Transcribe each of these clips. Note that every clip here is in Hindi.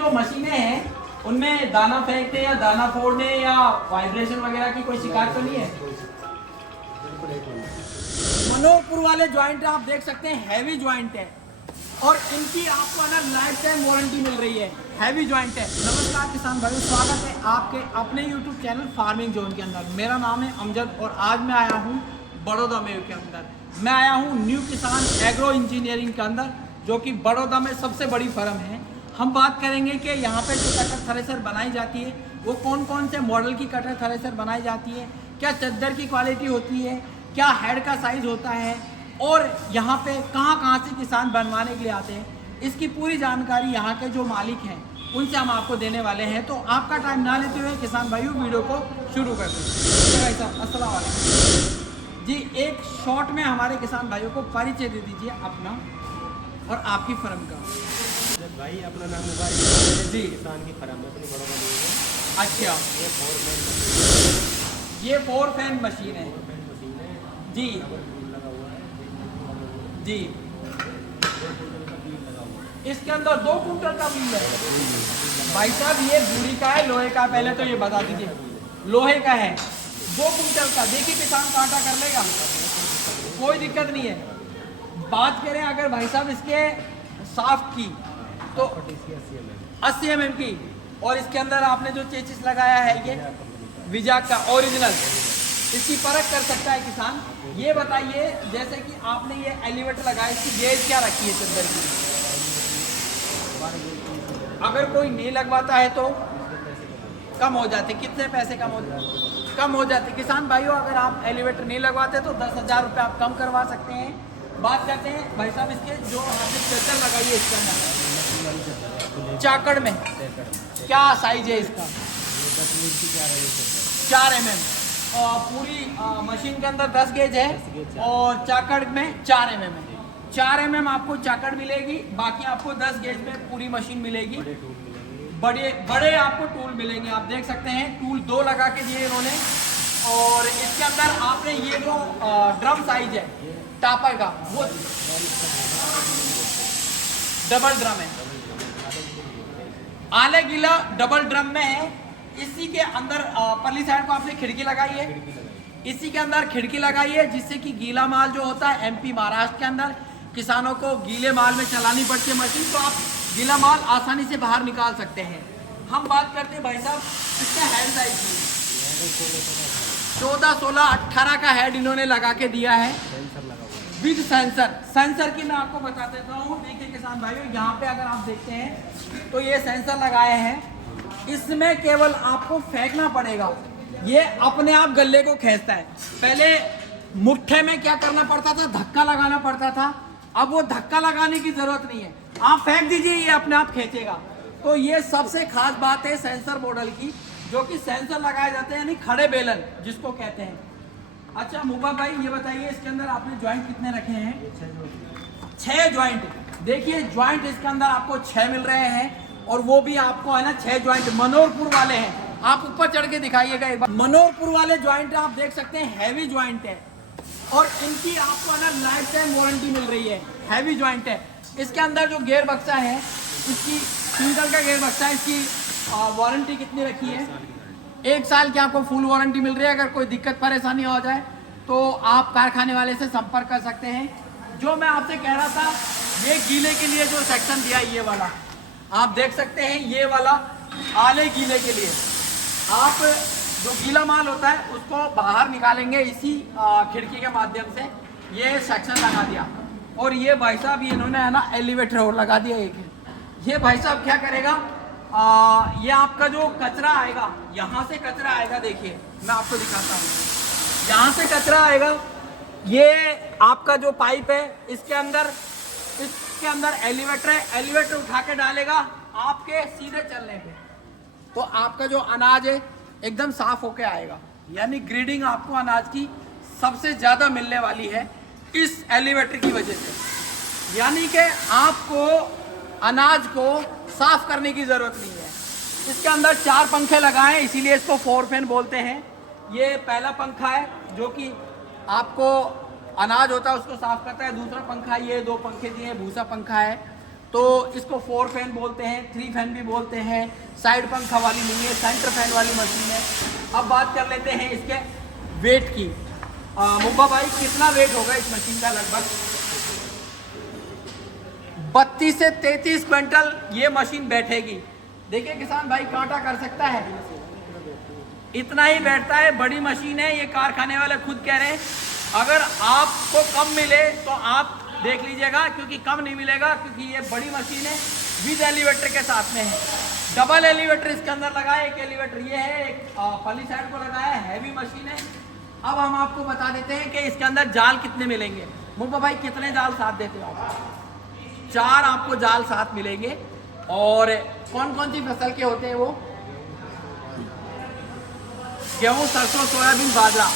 जो मशीनें हैं उनमें दाना फेंकने या दाना फोड़ने या वाइब्रेशन वगैरह की कोई शिकायत तो नहीं है? मनोहरपुर वाले ज्वाइंट आप देख सकते हैं हैवी ज्वाइंट है और इनकी आपको ना लाइफ टाइम वारंटी मिल रही है, हैवी ज्वाइंट है। नमस्कार किसान भाइयों, स्वागत है आपके अपने YouTube चैनल फार्मिंग जोन के अंदर। मेरा नाम है अमजद और आज मैं आया हूँ बड़ौदा में के अंदर। मैं आया हूँ न्यू किसान एग्रो इंजीनियरिंग के अंदर, जो कि बड़ौदा में सबसे बड़ी फर्म है। हम बात करेंगे कि यहाँ पे जो कटर थ्रेसर बनाई जाती है वो कौन कौन से मॉडल की कटर थ्रेसर बनाई जाती है, क्या चद्दर की क्वालिटी होती है, क्या हेड का साइज़ होता है और यहाँ पे कहाँ से किसान बनवाने के लिए आते हैं, इसकी पूरी जानकारी यहाँ के जो मालिक हैं उनसे हम आपको देने वाले हैं। तो आपका टाइम ना लेते हुए किसान भाइयों वीडियो को शुरू करते हैं। भाई साहब अस्सलाम वालेकुम जी, एक शॉर्ट में हमारे किसान भाइयों को परिचय दे दीजिए अपना और आपकी फर्म का। भाई अपना नाम मुबारक जी, किसान की फर्म है अपनी बड़ौदा में। अच्छा, ये 4 फैन मशीन है जी लगा हुआ है जी। इसके अंदर 2 कुंटल का बीज है भाई साहब। ये दूरी का है, लोहे का? पहले तो ये बता दीजिए, लोहे का है, 2 कुंटल का। देखिए किसान कांटा कर लेगा, कोई दिक्कत नहीं है। बात करें अगर भाई साहब इसके साफ्ट की तो 80 mm की, और इसके अंदर आपने जो चेचिस लगाया है ये विजाक का ओरिजिनल, इसकी परख कर सकता है किसान। ये बताइए जैसे कि आपने ये एलिवेटर लगाया, इसकी गेज क्या रखी है चद्दर की? अगर कोई नहीं लगवाता है तो कम हो जाते, कितने पैसे कम हो जाते किसान भाइयों? अगर आप एलिवेटर नहीं लगवाते तो 10,000 रुपये आप कम करवा सकते हैं। बात करते हैं भाई साहब इसके जो आपने चद्दर लगाई है इसके अंदर चाकड़ में, क्या साइज है इसका? 4 mm। और पूरी मशीन के अंदर 10 गेज है और चाकड़ में 4 mm है। 4 mm आपको चाकड़ मिलेगी, बाकी आपको 10 गेज में पूरी मशीन मिलेगी। बड़े आपको टूल मिलेंगे। आप देख सकते हैं टूल 2 लगा के दिए इन्होंने। और इसके अंदर आपने ये जो ड्रम साइज है टापर का, वो डबल ड्रम है, आले गीला डबल ड्रम में है। इसी के अंदर परली साइड को आपने खिड़की लगाई है, इसी के अंदर खिड़की लगाई है जिससे कि गीला माल जो होता है MP महाराष्ट्र के अंदर किसानों को गीले माल में चलानी पड़ती है मशीन, तो आप गीला माल आसानी से बाहर निकाल सकते हैं। हम बात करते हैं भाई साहब इसका हेड साइज की, 14, 16, 18 का हेड इन्होंने लगा के दिया है विद सेंसर की मैं आपको बता देता हूँ। देखिए किसान भाइयों, यहाँ पे अगर आप देखते हैं तो ये सेंसर लगाए हैं। इसमें केवल आपको फेंकना पड़ेगा, ये अपने आप गल्ले को खींचता है। पहले मुट्ठे में क्या करना पड़ता था, धक्का लगाना पड़ता था, अब वो धक्का लगाने की जरूरत नहीं है, आप फेंक दीजिए ये अपने आप खींचेगा। तो ये सबसे खास बात है सेंसर मॉडल की, जो कि सेंसर लगाए जाते हैं, यानी खड़े बेलन जिसको कहते हैं। अच्छा मुबा भाई ये बताइए इसके अंदर आपने ज्वाइंट कितने रखे हैं? 6 ज्वाइंट। देखिए ज्वाइंट इसके अंदर आपको 6 मिल रहे हैं और वो भी आपको है ना 6 ज्वाइंट मनोहरपुर वाले हैं। आप ऊपर चढ़ के दिखाइएगा एक बार। मनोहरपुर वाले ज्वाइंट आप देख सकते हैं, हैवी ज्वाइंट है और इनकी आपको है ना लाइफ टाइम वारंटी मिल रही है, हैवी ज्वाइंट है। इसके अंदर जो गेयर बक्सा है, इसकी सिंगल का गेयर बक्सा है, इसकी वारंटी कितनी रखी है? 1 साल की आपको फुल वारंटी मिल रही है। अगर कोई दिक्कत परेशानी हो जाए तो आप कारखाने वाले से संपर्क कर सकते हैं। जो मैं आपसे कह रहा था, ये गीले के लिए जो सेक्शन दिया ये वाला आप देख सकते हैं, ये वाला आले गीले के लिए आप जो गीला माल होता है उसको बाहर निकालेंगे इसी खिड़की के माध्यम से। ये सेक्शन लगा दिया और ये भाई साहब ये इन्होंने है ना एलिवेटर और लगा दिया एक। ये भाई साहब क्या करेगा, ये आपका जो कचरा आएगा, यहाँ से कचरा आएगा, देखिए मैं आपको दिखाता हूँ, यहाँ से कचरा आएगा, ये आपका जो पाइप है इसके अंदर एलिवेटर है, एलिवेटर उठा के डालेगा आपके सीधे चलने पे, तो आपका जो अनाज है एकदम साफ होके आएगा। यानी ग्रेडिंग आपको अनाज की सबसे ज़्यादा मिलने वाली है इस एलिवेटर की वजह से। यानी कि आपको अनाज को साफ करने की जरूरत नहीं है। इसके अंदर 4 पंखे लगाए हैं, इसीलिए इसको 4 फैन बोलते हैं। ये पहला पंखा है जो कि आपको अनाज होता है उसको साफ करता है। दूसरा पंखा, ये 2 पंखे दिए, भूसा पंखा है तो इसको 4 फैन बोलते हैं, 3 फैन भी बोलते हैं। साइड पंखा वाली नहीं है, सेंटर फैन वाली मशीन है। अब बात कर लेते हैं इसके वेट की। मुब्बा भाई कितना वेट होगा इस मशीन का? लगभग 32 से 33 क्विंटल ये मशीन बैठेगी। देखिए किसान भाई कांटा कर सकता है, इतना ही बैठता है। बड़ी मशीन है, ये कारखाने वाले खुद कह रहे हैं अगर आपको कम मिले तो आप देख लीजिएगा, क्योंकि कम नहीं मिलेगा, क्योंकि ये बड़ी मशीन है, विद एलिवेटर के साथ में है। डबल एलिवेटर इसके अंदर लगा है, एक एलिवेटर ये है, एक पली साइड को लगाया है। हैवी मशीन है। अब हम आपको बता देते हैं कि इसके अंदर जाल कितने मिलेंगे। मुब्बा भाई कितने जाल साथ देते हो आप? 4 आपको जाल साथ मिलेंगे। और कौन कौन सी फसल के होते हैं वो? गेहूँ, सरसों, सोयाबीन, बाजरा,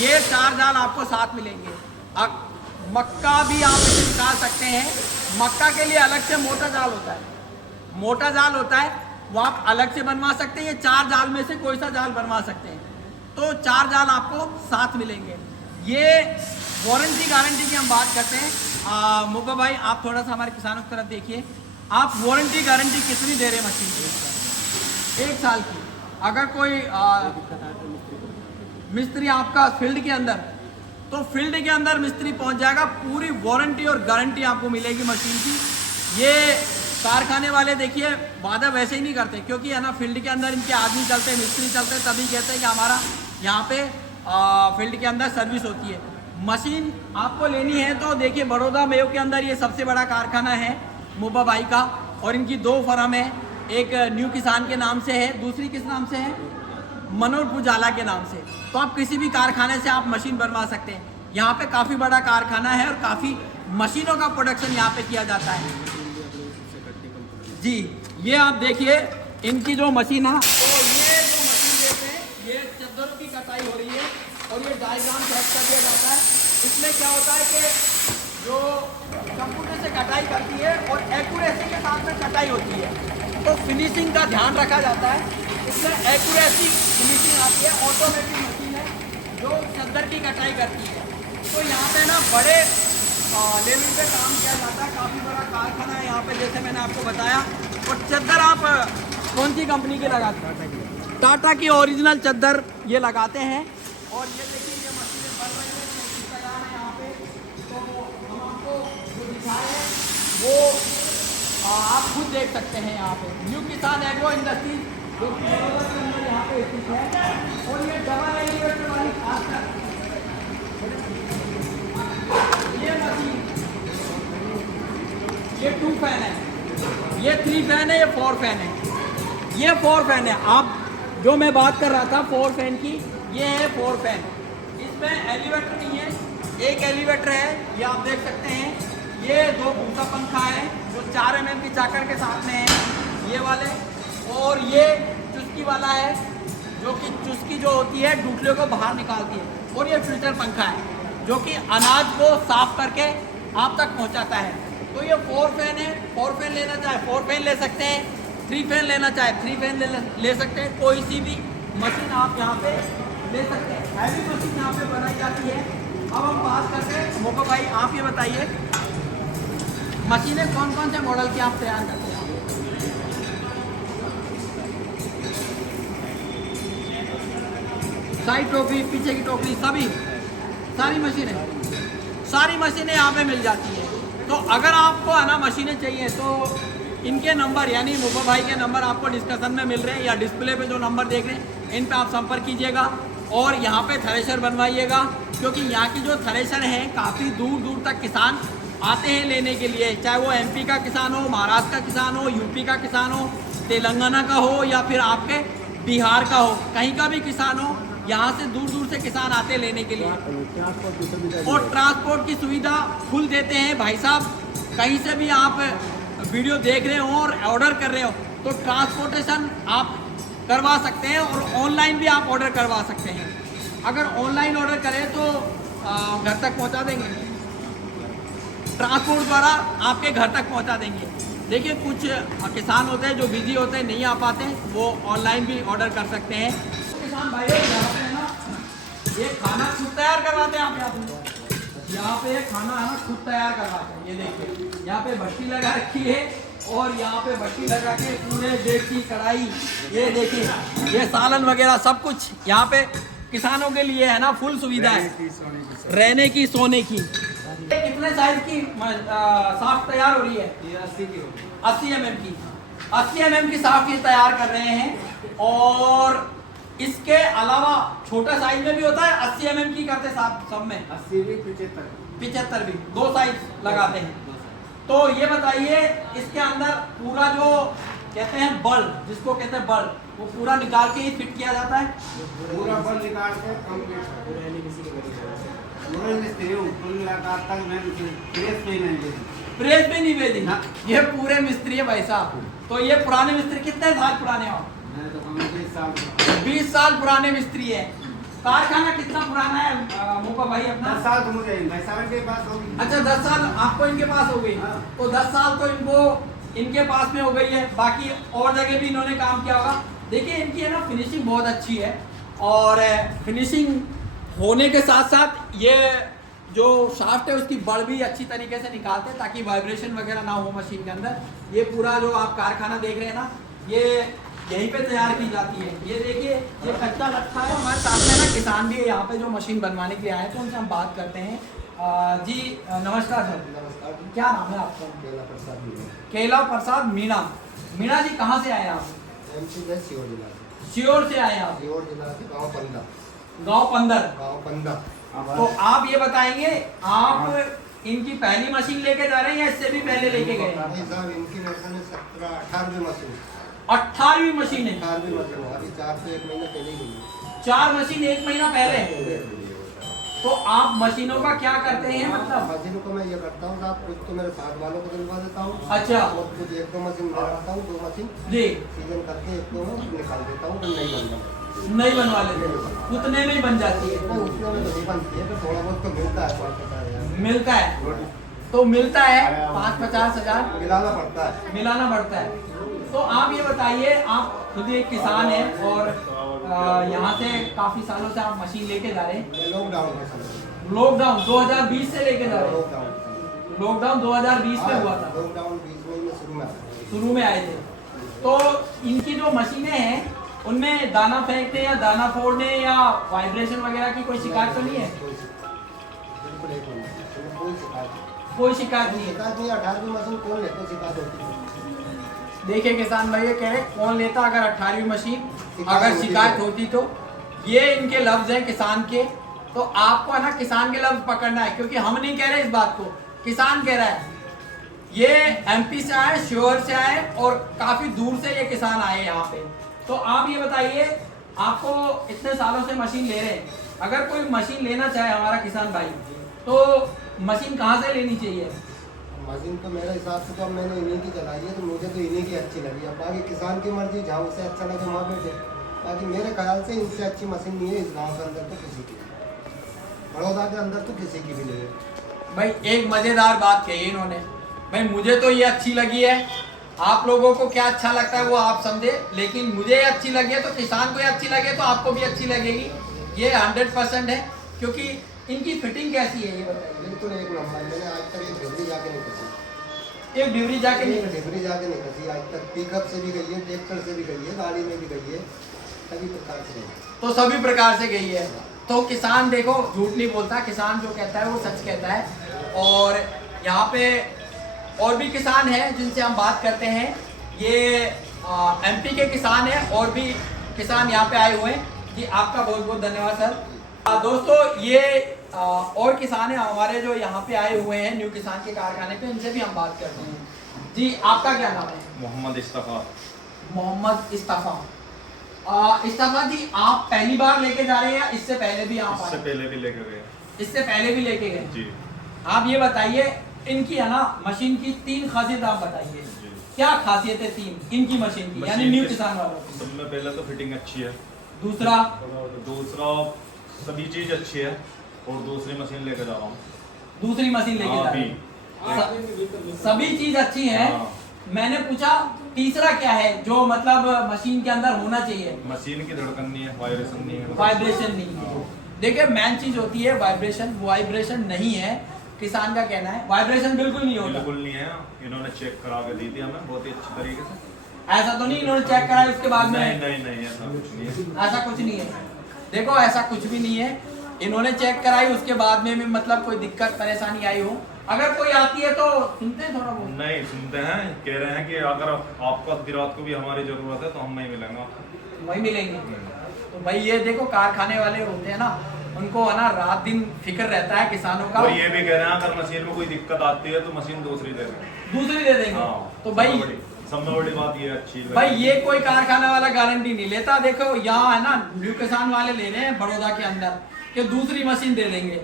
ये 4 जाल आपको साथ मिलेंगे। अब मक्का भी आप इसे निकाल सकते हैं। मक्का के लिए अलग से मोटा जाल होता है, मोटा जाल होता है, वो आप अलग से बनवा सकते हैं। ये 4 जाल में से कोई सा जाल बनवा सकते हैं। तो 4 जाल आपको साथ मिलेंगे। ये वारंटी गारंटी की हम बात करते हैं। मुब्बा भाई आप थोड़ा सा हमारे किसानों की तरफ देखिए, आप वारंटी गारंटी कितनी दे रहे हैं मशीन की? 1 साल की। अगर कोई मिस्त्री आपका फील्ड के अंदर, तो फील्ड के अंदर मिस्त्री पहुंच जाएगा, पूरी वारंटी और गारंटी आपको मिलेगी मशीन की। ये कारखाने वाले देखिए वादा वैसे ही नहीं करते, क्योंकि है ना फील्ड के अंदर इनके आदमी चलते हैं, मिस्त्री चलते हैं, तभी कहते हैं कि हमारा यहाँ पे फील्ड के अंदर सर्विस होती है। मशीन आपको लेनी है तो देखिए बड़ौदा मेयो के अंदर ये सबसे बड़ा कारखाना है मुब्बा भाई का, और इनकी 2 फर्म है, एक न्यू किसान के नाम से है, दूसरी किस नाम से है? मनोहर पुजाला के नाम से। तो आप किसी भी कारखाने से आप मशीन बनवा सकते हैं। यहाँ पे काफ़ी बड़ा कारखाना है और काफ़ी मशीनों का प्रोडक्शन यहाँ पे किया जाता है जी। ये आप देखिए इनकी जो मशीन है, तो ये जो मशीन देख रहे हैं, ये चद्दरों की कटाई हो रही है और ये डायग्राम सेट कर दिया जाता है। इसमें क्या होता है कि जो कंप्यूटर से कटाई करती है और एक्यूरेसी के साथ में कटाई होती है, तो फिनिशिंग का ध्यान रखा जाता है। इसमें एक्यूरेसी फिनिशिंग आती है। ऑटोमेटिक मशीन है जो चद्दर की कटाई करती है। तो यहाँ पे ना बड़े लेवल पे काम किया जाता है, काफ़ी बड़ा कारखाना है यहाँ पे, जैसे मैंने आपको बताया। और चद्दर आप कौन सी कंपनी के लगाते हैं? टाटा की ओरिजिनल चद्दर ये लगाते हैं। और ये देखिए ये मशीनें बन रही है, किस तरह है यहाँ पे। तो हम आपको जो दिखाए हैं वो आप खुद देख सकते हैं। यहाँ पे न्यू किसान एग्रो इंडस्ट्रीज जो कि यहाँ पे स्थित है। और ये डबल एलिवेटर वाली खासकर ये मशीन, ये 2 फैन है, ये 3 फैन है, ये 4 फैन है। ये 4 फैन है। आप जो मैं बात कर रहा था 4 फैन की, ये है 4 फैन। इसमें एलिवेटर नहीं है, एक एलिवेटर है, ये आप देख सकते हैं। ये 2 भूसा पंखा है जो 4 mm की चाकर के साथ में है, ये वाले। और ये चुस्की वाला है, जो कि चुस्की जो होती है डूटले को बाहर निकालती है। और ये फिल्टर पंखा है जो कि अनाज को साफ करके आप तक पहुंचाता है। तो ये 4 फैन है। 4 फैन लेना चाहे 4 फैन ले सकते हैं, 3 फैन लेना चाहे 3 फैन ले सकते हैं। कोई सी भी मशीन आप यहाँ पे ले सकते हैं। हैवी मशीन यहाँ पे बनाई जाती है। अब हम बात करते हैं मोको भाई, आप ये बताइए मशीनें कौन कौन से मॉडल की आप तैयार करते हैं? साइड टोकरी, पीछे की टोकरी, सभी सारी मशीनें यहाँ पे मिल जाती है। तो अगर आपको है ना मशीनें चाहिए तो इनके नंबर यानी मुब्बा भाई के नंबर आपको डिस्कशन में मिल रहे हैं या डिस्प्ले पे जो नंबर देख रहे हैं, इन पे आप संपर्क कीजिएगा और यहाँ पे थ्रेशर बनवाइएगा। क्योंकि यहाँ की जो थ्रेशर हैं काफ़ी दूर दूर तक किसान आते हैं लेने के लिए, चाहे वो MP का किसान हो, महाराष्ट्र का किसान हो, UP का किसान हो, तेलंगाना का हो या फिर आपके बिहार का हो, कहीं का भी किसान हो, यहाँ से दूर दूर से किसान आते हैं लेने के लिए। और ट्रांसपोर्ट की सुविधा फुल देते हैं भाई साहब। कहीं से भी आप वीडियो देख रहे हो और ऑर्डर कर रहे हो तो ट्रांसपोर्टेशन आप करवा सकते हैं और ऑनलाइन भी आप ऑर्डर करवा सकते हैं। अगर ऑनलाइन ऑर्डर करें तो घर तक पहुंचा देंगे, ट्रांसपोर्ट द्वारा आपके घर तक पहुंचा देंगे। देखिए कुछ किसान होते हैं जो बिजी होते हैं, नहीं आ पाते, वो ऑनलाइन भी ऑर्डर कर सकते हैं। किसान भाई यहाँ पे ना ये खाना खुद तैयार करवाते हैं आप यहाँ पे? यहाँ पे खाना है ना खुद तैयार करवाते हैं। ये देखिए यहाँ पे भट्टी लगा रखी है और यहाँ पे भट्टी लगा के पूरे देसी कढ़ाई, ये देखिए ये सालन वगैरह सब कुछ यहाँ पे किसानों के लिए है ना, फुल सुविधा है रहने की सोने की। ये कितने साइज की साफ्ट तैयार हो रही है? ये 80 की होगी। 80 mm की, 80 mm की साफ्ट ये तैयार कर रहे हैं। और इसके अलावा छोटा साइज में भी होता है, 80 mm की करते सब में 80 भी 75 75 भी, दो साइज लगाते हैं। तो ये बताइए इसके अंदर पूरा जो कहते हैं बल्ब, जिसको कहते हैं बल्ब, वो पूरा निकाल के ही फिट किया जाता है। पूरा बल निकाल के कंप्लीट पूरा नहीं किसी के पूरा मिस्त्री हूँ कुल मिलाकर तक मैं प्रेस पे ही नहीं दे प्रेस भी नहीं भेजी, ये पूरे मिस्त्री है भाई साहब। तो ये पुराने मिस्त्री कितने साल पुराने हो? मैंने तो कम 20 साल 20 साल पुराने मिस्त्री है। कारखाना कितना पुराना है मोका भाई अपना? 10 साल तो मुझे भैंसावन के पास होगी। अच्छा 10 साल आपको इनके पास हो गई। हाँ। तो 10 साल तो इनको इनके पास में हो गई है, बाकी और जगह भी इन्होंने काम किया होगा। देखिए इनकी है ना फिनिशिंग बहुत अच्छी है और फिनिशिंग होने के साथ साथ ये जो शाफ्ट है उसकी बड़ भी अच्छी तरीके से निकालते हैं ताकि वाइब्रेशन वगैरह ना हो मशीन के अंदर। ये पूरा जो आप कारखाना देख रहे हैं ना, ये यहीं पे तैयार की जाती है। ये देखिए ये कच्चा रखा है। हमारे साथ में ना किसान भी है यहाँ पे जो मशीन बनवाने के लिए आए, तो उनसे हम बात करते हैं। जी नमस्कार सर। नमस्कार। क्या नाम है आपका? केला प्रसाद मीणा। केला प्रसाद मीणा। मीणा जी कहाँ से आए आप? एमसी है सीओ जिला से। श्योर से आए आप? सीओ जिला से गांव पंदा। गांव पंदर। गांव पंदा। तो आप ये बताएंगे आप इनकी पहली मशीन लेके जा रहे हैं या इससे भी पहले लेके गए? नहीं साहब इनकी मेरे में 17 18वीं मशीन 18वीं मशीन है। 18वीं मशीन है। अभी 4 से 1 महीना पहले ही हुई 4 मशीन 1 महीना पहले। है। तो आप मशीनों का क्या करते हैं मतलब? मशीनों को मैं ये करता हूँ साहब, कुछ तो मेरे साथ वालों को दिलवा देता हूँ। अच्छा। और कुछ 1-2 मशीन मैं रखता हूँ, 2 मशीन जी सीजन करके 1-2 में निकाल देता हूँ, तो नहीं बनता। नहीं बनवा लेते, उतने में ही बन जाती है। नहीं उसमें में तो नहीं बनती है, तो थोड़ा बहुत तो मिलता है 5-50 मिलता है तो मिलता है 5-50 हजार मिलाना पड़ता है। मिलाना पड़ता है। तो आप ये बताइए, आप खुद एक किसान हैं और यहाँ से काफी सालों से आप मशीन लेके जा रहे हैं। लॉकडाउन में समझ लॉकडाउन 2020 से लेके जा रहे हैं। लॉकडाउन 2020 में हुआ था, लॉकडाउन 20 में शुरू में शुरू में आए थे। तो इनकी जो मशीनें हैं उनमें दाना फेंकने या दाना फोड़ने या वाइब्रेशन वगैरह की कोई शिकायत तो नहीं है? बिल्कुल एक मिनट, कोई शिकायत नहीं। कोई शिकायत नहीं है। शिकायत नहीं, 18वीं मशीन कौन लेते शिकायत होती है। देखिए किसान भाई ये कह रहे कौन लेता अगर 18वीं मशीन शिकायत अगर होती शिकायत तो। होती तो। ये इनके लफ्ज हैं किसान के। तो आपको है ना किसान के लफ्ज पकड़ना है, क्योंकि हम नहीं कह रहे इस बात को, किसान कह रहा है। ये एमपी से आए, श्योर से आए और काफी दूर से ये किसान आए यहाँ पे। तो आप ये बताइए, आपको इतने सालों से मशीन ले रहे हैं, अगर कोई मशीन लेना चाहे हमारा किसान भाई, तो मशीन कहाँ से लेनी चाहिए? मशीन तो मेरे हिसाब से तो अब मैंने इन्हीं की चलाई है, तो मुझे तो इन्हीं की अच्छी लगी है। बाकी किसान की मर्जी, जहाँ उसे अच्छा लगे वहाँ बैठे। बाकी मेरे ख्याल से इनसे अच्छी मशीन नहीं है इस गाँव के अंदर तो किसी की, बड़ौदा के अंदर तो किसी की भी नहीं है। भाई एक मजेदार बात कही इन्होंने, भाई मुझे तो ये अच्छी लगी है, आप लोगों को क्या अच्छा लगता है वो आप समझे, लेकिन मुझे ये अच्छी लगी है तो किसान को ये अच्छी लगे तो आपको भी अच्छी लगेगी। ये 100% है। क्योंकि इनकी फिटिंग कैसी है ये बताइए? बिल्कुल एक नंबर। मैंने आज तक एक डिबरी जाके नहीं कसी, एक डिबरी जाके नहीं, एक डिबरी जाके नहीं कसी आज तक। पिकअप से भी गई है, ट्रैक्टर से भी गई है, गाड़ी में भी गई है, सभी प्रकार से गई है। तो सभी प्रकार से गई है। तो किसान देखो झूठ नहीं बोलता, किसान जो कहता है वो सच कहता है। और यहाँ पे और भी किसान हैं जिनसे हम बात करते हैं। ये एमपी के किसान हैं और भी किसान यहाँ पे आए हुए हैं। जी आपका बहुत बहुत धन्यवाद सर। दोस्तों ये और किसान हैं हमारे जो यहाँ पे आए हुए हैं न्यू किसान के कारखाने पे, इनसे भी हम बात करते हैं। जी आपका क्या नाम है? मोहम्मद इस्तफा। मोहम्मद इस्तफा। इस्तफा जी आप पहली बार लेके जा रहे हैं या इससे पहले भी आप इससे आए? पहले भी लेकर गए इससे पहले भी लेके गए। जी। आप ये बताइए इनकी है ना मशीन की 3 खासियत आप बताइए। जी। क्या खासियत है 3 इनकी मशीन की, यानी न्यू किसान वालों की? सब में पहले तो फिटिंग अच्छी है, दूसरा दूसरा सभी चीज अच्छी है, और दूसरी मशीन लेकर जा रहा हूँ। दूसरी मशीन लेके जा रहे हैं। सभी चीज अच्छी है। हाँ। मैंने पूछा तीसरा क्या है जो मतलब मशीन के अंदर होना चाहिए? मशीन की धड़कन नहीं है, वाइब्रेशन नहीं है। वाइब्रेशन नहीं है। देखिए मेन चीज होती है वाइब्रेशन, वाइब्रेशन नहीं है, किसान का कहना है वाइब्रेशन बिल्कुल नहीं होता। बिल्कुल नहीं है, इन्होंने चेक करा के दी थी हमें बहुत ही अच्छी तरीके से। ऐसा तो नहीं इन्होंने चेक कराया उसके बाद में? नहीं ऐसा कुछ नहीं है। ऐसा कुछ नहीं है, देखो ऐसा कुछ भी नहीं है, इन्होंने चेक कराई उसके बाद में भी मतलब कोई दिक्कत परेशानी आई हो, अगर कोई आती है तो सुनते हैं थोड़ा बहुत? नहीं सुनते हैं, कह रहे हैं कि अगर आपको आधी रात को भी हमारी जरूरत है तो हम नहीं मिलेंगे आपको। वही मिलेंगे। तो भाई ये देखो कारखाने वाले होते हैं ना, उनको है ना रात दिन फिक्र रहता है किसानों का। और ये भी कह रहे हैं अगर मशीन में कोई दिक्कत आती है तो मशीन दूसरी दे देंगे। दूसरी दे देंगे। हाँ, तो भाई सबसे बड़ी बात ये अच्छी लगी। भाई ये कोई कारखाना वाला गारंटी नहीं लेता। देखो यहाँ है ना न्यू किसान वाले ले रहे हैं बड़ौदा के अंदर कि दूसरी मशीन दे देंगे।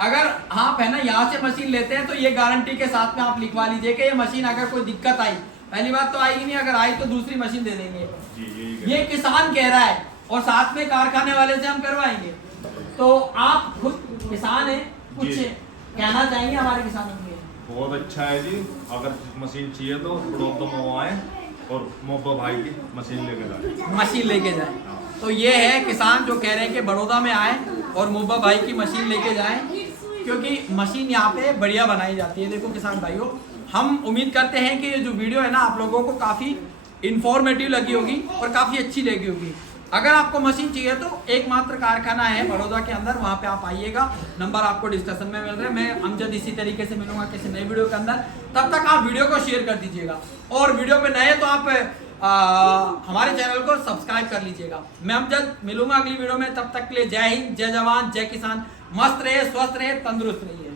अगर आप है ना यहाँ से मशीन लेते हैं तो ये गारंटी के साथ में आप लिखवा लीजिए कि ये मशीन अगर कोई दिक्कत आई, पहली बात तो आएगी नहीं, अगर आई तो दूसरी मशीन दे देंगे। ये किसान कह रहा है और साथ में कारखाने वाले से हम करवाएंगे। तो आप खुद किसान हैं, कुछ कहना चाहेंगे हमारे किसानों के लिए? बहुत अच्छा है जी, अगर मशीन चाहिए तो बड़ौदा में आए और मोबा भाई की मशीन लेके जाए। मशीन लेके जाए। तो ये है किसान जो कह रहे हैं कि बड़ौदा में आए और मोबा भाई की मशीन लेके जाएं, क्योंकि मशीन यहाँ पे बढ़िया बनाई जाती है। देखो किसान भाइयों, हम उम्मीद करते हैं कि ये जो वीडियो है ना आप लोगों को काफ़ी इंफॉर्मेटिव लगी होगी और काफ़ी अच्छी लगी होगी। अगर आपको मशीन चाहिए तो एकमात्र कारखाना है बड़ौदा के अंदर, वहाँ पे आप आइएगा। नंबर आपको डिस्क्रिप्शन में मिल रहा है। मैं अमजद इसी तरीके से मिलूंगा किसी नई वीडियो के अंदर। तब तक आप वीडियो को शेयर कर दीजिएगा और वीडियो पे नए तो आप हमारे चैनल को सब्सक्राइब कर लीजिएगा। मैं अमजद मिलूंगा अगली वीडियो में, तब तक के लिए जय हिंद, जय जवान, जय किसान। मस्त रहे, स्वस्थ रहे, तंदुरुस्त रहिए।